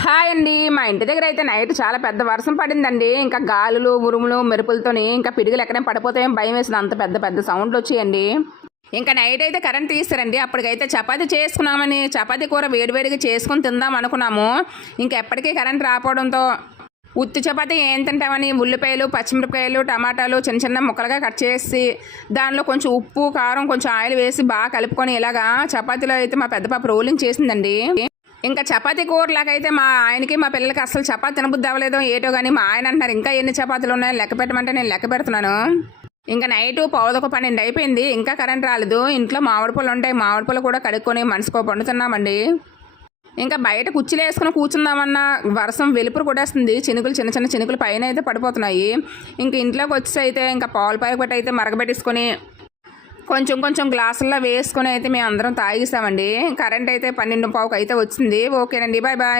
Hi అండి. మా ఇంటి దగ్గర అయితే నైట్ చాలా పెద్ద వర్షం పడిందండి. ఇంకా గాలులు ఉరుములు మెరుపులతోని ఇంకా పిడుగులు ఎక్కడైనా పడిపోతాయో భయం వేసింది. అంత పెద్ద పెద్ద సౌండ్లు వచ్చాయండి. ఇంకా నైట్ అయితే కరెంట్ తీస్తారండి. అప్పటికైతే చపాతీ చేసుకున్నామని చపాతీ కూర వేడివేడిగా చేసుకొని తిందాం అనుకున్నాము. ఇంకా ఎప్పటికీ కరెంట్ రాకపోవడంతో ఉత్తి చపాతీ ఏం తింటామని ఉల్లిపాయలు పచ్చిమిరపకాయలు టమాటాలు చిన్న చిన్న ముక్కలుగా కట్ చేసి దానిలో కొంచెం ఉప్పు కారం కొంచెం ఆయిల్ వేసి బాగా కలుపుకొని ఇలాగా చపాతీలో అయితే మా పెద్ద పాప రోలింగ్ చేసిందండి. ఇంకా చపాతీ కూరలాగైతే మా ఆయనకి మా పిల్లలకి అసలు చపాతీ తినబుద్ధి అవ్వలేదో ఏటో కానీ మా ఆయన అంటున్నారు ఇంకా ఎన్ని చపాతీలు ఉన్నాయో లెక్క పెట్టమంటే నేను లెక్క పెడుతున్నాను. ఇంకా నైట్ 11:12 అయిపోయింది. ఇంకా కరెంట్ రాలేదు. ఇంట్లో మామిడి పళ్ళు ఉంటాయి. మామిడి పళ్ళు కూడా కడుక్కొని మనసుకో పండుతున్నామండి. ఇంకా బయట కుర్చీలు వేసుకుని కూర్చుందామన్నా వర్షం వెలుపురు కొట్టేస్తుంది. చినుకులు చిన్న చిన్న చినుకులు పైన అయితే పడిపోతున్నాయి. ఇంక ఇంట్లోకి వచ్చి అయితే ఇంకా పాలు ప్యాకెట్ అయితే మరగబెట్టేసుకొని కొంచెం కొంచెం గ్లాసుల్లో వేసుకొని అయితే మేము అందరం తాగిస్తామండి. కరెంట్ అయితే 12:15 అయితే వచ్చింది. ఓకేనండి, బాయ్ బాయ్.